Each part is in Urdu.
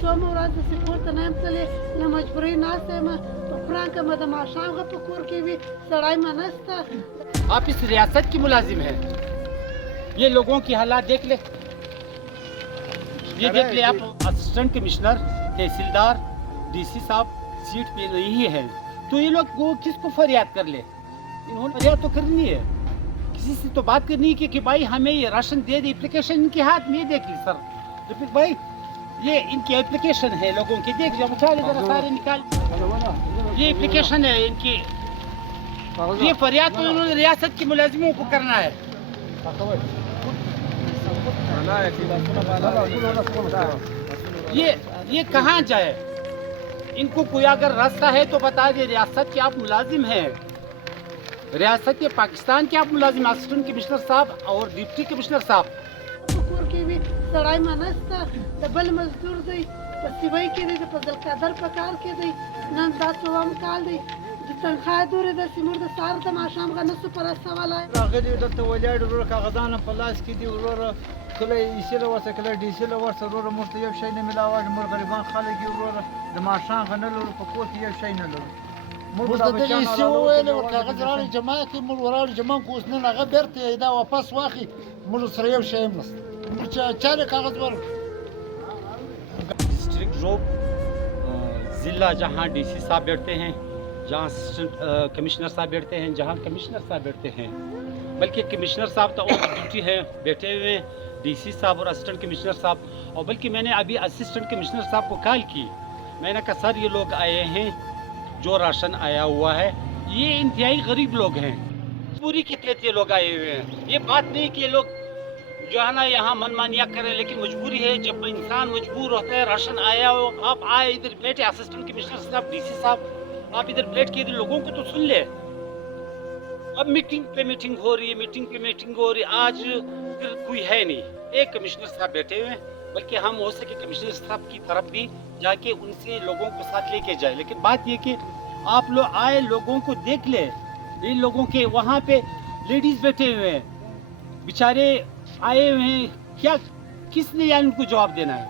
څو ورځې چې کور ته نه یم تللی، له مجبورۍ ناسته یم، په قرآن که مې د ماښام غه په کور کې وي، سړی مې نشته. آپ اس ریاست کی ملازم ہیں، یہ لوگوں کی حالات دیکھ لے، یہ دیکھ لے آپ، اسسٹنٹ کمشنر، تحصیلدار، ڈی سی صاحب سیٹ پہ نہیں ہیں، تو یہ لوگ وہ کس کو فریاد کر لے؟ انہوں نے فریاد تو کرنی ہے، کسی سے تو بات کرنی ہے کہ بھائی ہمیں یہ راشن دے دے، اپلیکیشن ان کے ہاتھ میں، یہ دیکھ لی سر رفیق بھائی، یہ ان کی اپلیکیشن ہے لوگوں کی، دیکھ جب اٹھا لے ذرا سارے نکال، یہ اپلیکیشن ہے ان کی، یہ فریاد تو انہوں نے ریاست کے ملازموں کو کرنا ہے. یہ کہاں جائے؟ ان کو کوئی اگر راستہ ہے تو بتا دے، ریاست کے آپ ملازم ہیں، ریاست کے پاکستان کے آپ ملازم، اسسٹنٹ کمشنر صاحب اور ڈپٹی کمشنر صاحب. په کور کې وي، سړی مې نشته، د بل مزدور دی، په سیوۍ کې دی، د فضل قادر په کار کې دی، نن دا څوم کال دی، د تنخواه دورې د سیمور د سهار د ماښام غه نسو په رسولی. راغلي دلته ولاړ وروره، کاغذان په لاس کې دي وروره، کله ایسي له ورسه، کله ډیسي له ورسه وروره، موږ ته یو شی نه میلاوه، موږ غریبان خلک یو وروره، د ماښام غه نه لرو، په کور کې یو شی نه لرو. موږ ورته دغه ایسي وویلې، ور کاغذ راوړئ جمع کړئ، موږ وراوړو جمع کړو، اوس نن هغه بېرته دا واپس واخلي، موږ سره یو شی هم نشته، موږ چارې کاغذ ورکړو. ڈسٹرکٹ روپ ضلع جہاں ڈی سی صاحب بیٹھتے ہیں، جہاں اسسٹنٹ کمشنر صاحب بیٹھتے ہیں، جہاں کمشنر صاحب بیٹھتے ہیں، بلکہ کمشنر صاحب تو اور ڈیوٹی ہے بیٹھے ہوئے ہیں، ڈی سی صاحب اور اسسٹنٹ کمشنر صاحب. اور بلکہ میں نے ابھی اسسٹنٹ کمشنر صاحب کو کال کی، میں نے کہا سر یہ لوگ آئے ہیں جو راشن آیا ہوا ہے، یہ انتہائی غریب لوگ ہیں، پوری کے تحت یہ لوگ آئے ہوئے ہیں. یہ بات نہیں کہ یہ لوگ جو ہے نا یہاں من مانیا کریں، لیکن مجبوری ہے، جب انسان مجبور ہوتا ہے، راشن آیا ہو، آپ آئے ادھر بیٹھے، اسسٹنٹ کمشنر صاحب، ڈی سی صاحب، آپ ادھر بیٹھ کے ادھر لوگوں کو تو سن لے. اب میٹنگ پہ میٹنگ ہو رہی ہے، میٹنگ پہ میٹنگ ہو رہی ہے، آج پھر کوئی ہے نہیں، ایک کمشنر صاحب بیٹھے ہوئے ہیں، بلکہ ہم ہو سکے کمشنر صاحب کی طرف بھی جا کے ان سے لوگوں کو ساتھ لے کے جائے. لیکن بات یہ کہ آپ لوگ آئے، لوگوں کو دیکھ لے، ان لوگوں کے وہاں پہ لیڈیز بیٹھے ہوئے ہیں، بیچارے آئے ہوئے ہیں، کیا کس نے یعنی ان کو جواب دینا ہے؟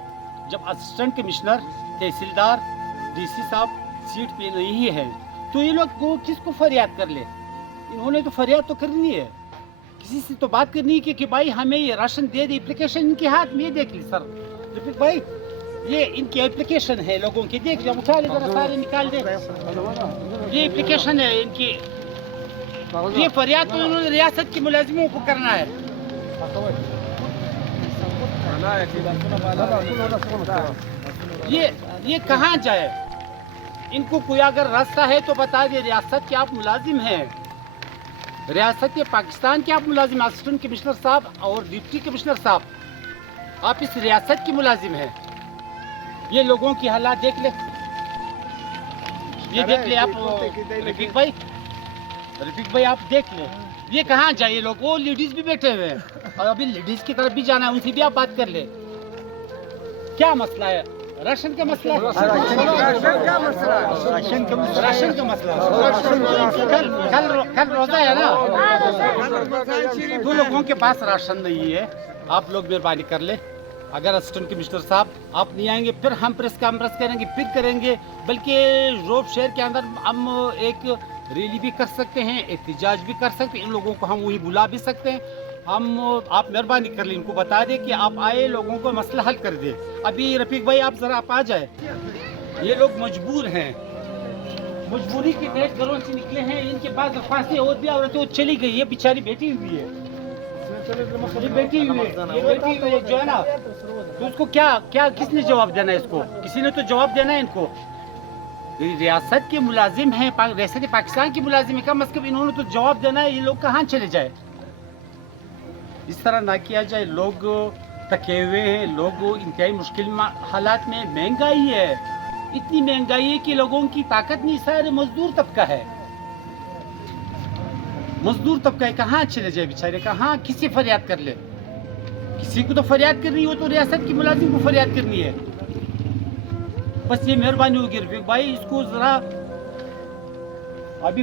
جب اسسٹنٹ کمشنر، تحصیلدار، ڈی سی صاحب سیٹ پہ نہیں ہے تو یہ لوگ کو کس کو فریاد کر لے؟ انہوں نے تو فریاد تو کرنی ہے، کسی سے تو بات کرنی ہے کہ بھائی ہمیں یہ راشن دے دے، اپلیکیشن ان کے ہاتھ میں، یہ دیکھ لی سر رفیق بھائی، یہ ان کی اپلیکیشن ہے لوگوں کی، دیکھ جب اٹھا لے ذرا سارے نکال دے، یہ اپلیکیشن ہے ان کی، یہ فریاد تو انہوں نے ریاست کے ملازموں کو کرنا ہے. یہ کہاں جائے؟ ان کو کوئی اگر راستہ ہے تو بتا دے، ریاست کے آپ ملازم ہیں، ریاست کے پاکستان کے آپ ملازم، اسسٹنٹ کمشنر صاحب اور ڈپٹی کمشنر صاحب، آپ اس ریاست کے ملازم ہیں. یہ لوگوں کی حالات دیکھ لے، یہ دیکھ لے آپ رفیق بھائی آپ دیکھ لیں، یہ کہاں جائے؟ یہ لوگ وہ لیڈیز بھی بیٹھے ہوئے ہیں، اور ابھی لیڈیز کی طرف بھی جانا ہے، ان سے بھی آپ بات کر لیں. کیا مسئلہ ہے؟ راشن کا مسئلہ ہے، راشن کا مسئلہ کل روزہ ہے نا، دو لوگوں کے پاس راشن نہیں ہے. آپ لوگ مہربانی کر لیں، اگر اسسٹنٹ کمشنر صاحب آپ نہیں آئیں گے، پھر ہم پریس کانفرنس کریں گے، بلکہ روپ شہر کے اندر ہم ایک ریلی بھی کر سکتے ہیں، احتجاج بھی کر سکتے ہیں، ان لوگوں کو ہم وہی بلا بھی سکتے ہیں. آپ مہربانی کر لیں، ان کو بتا دیں کہ آپ آئے، لوگوں کو مسئلہ حل کر دیں. ابھی رفیق بھائی آپ ذرا آپ آ جائے، یہ لوگ مجبور ہیں، مجبوری کے تحت گھروں سے نکلے ہیں، ان کے پاس درخواستیں اور بھی عورتیں وہ چلی گئی، یہ بیچاری بیٹھی ہوئی ہے، یہ بیٹھی ہوئی ہے جو ہے نا، تو اس کو کیا کس نے جواب دینا ہے؟ اس کو کسی نے تو جواب دینا ہے ان کو. ریاست کے ملازم ہیں، ریاست پاکستان کے ملازم ہیں، کم از کم انہوں نے تو جواب دینا ہے. یہ لوگ کہاں چلے جائے؟ اس طرح نہ کیا جائے. لوگ تھکے ہوئے ہیں، لوگ انتہائی مشکل حالات میں، مہنگائی ہے، اتنی مہنگائی ہے کہ لوگوں کی طاقت نہیں. سارے مزدور طبقہ ہے، کہاں چلے جائے بیچارے؟ کہاں کسی فریاد کر لے؟ کسی کو تو فریاد کرنی ہو تو ریاست کی ملازم کو فریاد کرنی ہے. بس یہ مہربانی ہوگی رفیق بھائی، اس کو ذرا ابھی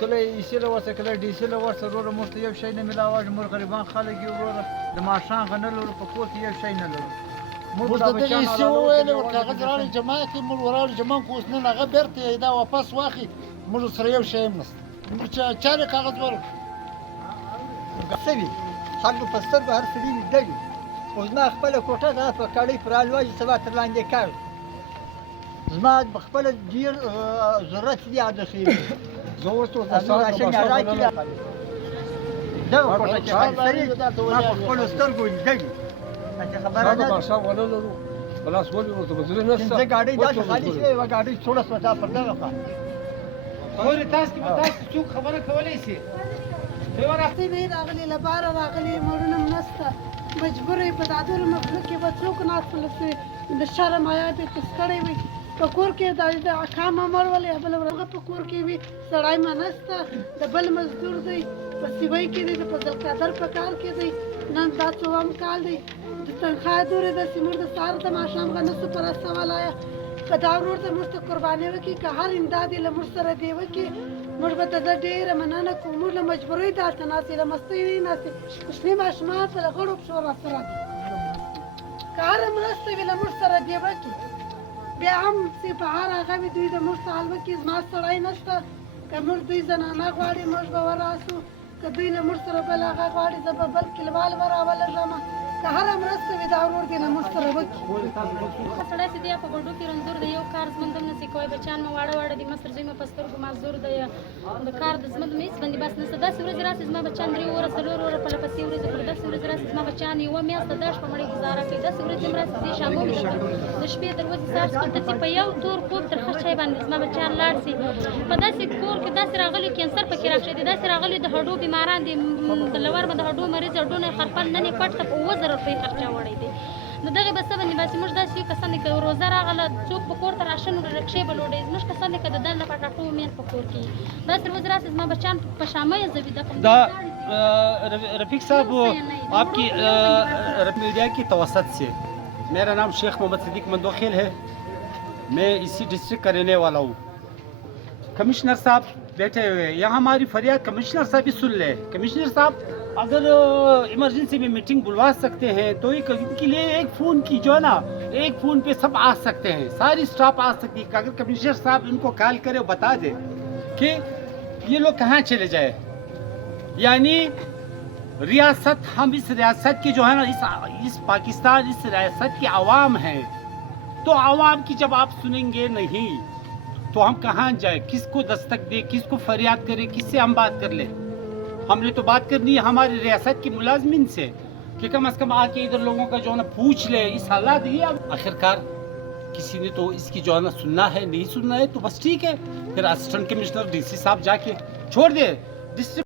کله ایسي له ورسره کله ډیسي له ورسره وروره موږ ته یو شی نه میلاوږي موږ غریبان خلک یو وروره د ماښام غ نه لرو په کور کې یو شی نه لرو موږ د دغه ایسي وویلې ور کاغذ راړي جمع کړي موږ وراړي جمع کو اوس نن هغه بیرته دا واپس واخلي موږ سره یو شی هم نشته موږ چا کاغذ ور سوي خلکو په سترګو هر سړي لیدلي اوس زما خپله کوټه ده په کړۍ پر الواجي سبا تر لاندې کار زما خپله ډېر ضرورت دي ادخیل زه اوس راشن راکړي دغه کوټه چې خالي ما په خپلو سترګو لیدلي چې خبره ده پنځه ګاډۍ داسې خالي شوې یوه ګاډۍ څوړه شوه دا پر دغه خوا خوري تاسو کې به تاسو څوک خبره کولای شي ته به راغلی لپاره راغلی مړونه نسته مجبور یې په دادر مخلوق کې به څوک ناست لسي د شرم حیا دې کړی وي په کور کې د اکام امر ولې بل ورغه په کور کې وي سړی منسته د بل مزدور دی په سیوی کې دی د فضل قادر په کار کې دی نن دا څوم کال دی د تنخواه دورې د سیمور د سار د ماښام غنه سو پر سوالایا کدا ورور ته مست قرباني وکي که هر امداد له مر سره دی وکي موږ به ته ډېره مننه کوو موږ له مجبورۍ دلته ناستې له مستۍ نه ناستې کوچني ماشومان په غړو پښو راسره دي که هره مرسته وي له موږ سره دی وکي بیا هم چې په هر هغه وي دوی د موږ سوال وکي زما سړی نشته که موږ دوی زنانه غواړي موږ به وراسو که دوی له موږ سره بل هغه غواړي زه به بل کلیوال وراولږم که هره مرسته وي دا ورور دې له موږ سره وکي سړی چې دی په ګډو کې رنځور دی یو کار زموږ هم نسي کوی بچیان مو واړه واړه دي مصر زوی مې په سترګو معذور دی د کار د زموږ مې هېڅ بندي بس نشته داسې ورځې راسي زما بچیان 3 وره 4 وره پرله پسې ورځې پر داسې ورځې راسي زما بچیان یوه میاشت د داش په مړۍ ګزاره کوي داسې ورځې هم راسي چې شامو د شپې تر ورځې سهار څخه ته چې په یو تور خوب تر ښه شی باندې زما بچیان لاړ شي په داسې کور کې داسې راغلي کینسر پکې راښې دي داسې راغلي د هډو بیماران دي د لور به د هډو مریض هډو نه خرپل نن یې پټ ته په 2000 روپۍ خرچه وړی دی د دغې بس باندې بس موږ داسې کسان دي که روزه راغله څوک په کور ته راشن رکشې به لوډوي زموږ کسان دي که د دال د پټاټو مین په کور کې داسې ورځې راسي زما بچیان په شامه یې زوي دا رفیق صاحب آپ کی میڈیا کی توسط سے میرا نام شیخ محمد صدیق مندوخیل ہے میں اسی ڈسٹرکٹ کا رہنے والا ہوں کمشنر صاحب بیٹھے ہوئے ہیں یہاں ہماری فریاد کمشنر صاحب بھی سن لے کمشنر صاحب اگر ایمرجنسی میں میٹنگ بلوا سکتے ہیں تو ان کے لیے ایک فون کی جو ہے نا ایک فون پہ سب آ سکتے ہیں ساری اسٹاف آ سکتی ہے اگر کمشنر صاحب ان کو کال کرے اور بتا دے کہ یہ لوگ کہاں چلے جائے یعنی ریاست ہم اس ریاست کی جو ہے نا اس پاکستان اس ریاست کی عوام ہیں تو عوام کی جب آپ سنیں گے نہیں تو ہم کہاں جائیں کس کو دستک دیں کس کو فریاد کریں کس سے ہم بات کر لیں ہم نے تو بات کرنی ہے ہماری ریاست کے ملازمین سے کہ کم از کم آ کے ادھر لوگوں کا جو ہے نا پوچھ لے اس حالات یہ آخرکار کسی نے تو اس کی جو ہے نا سننا ہے نہیں سننا ہے تو بس ٹھیک ہے پھر اسسٹنٹ کمشنر ڈی سی صاحب جا کے چھوڑ دے ڈسٹرکٹ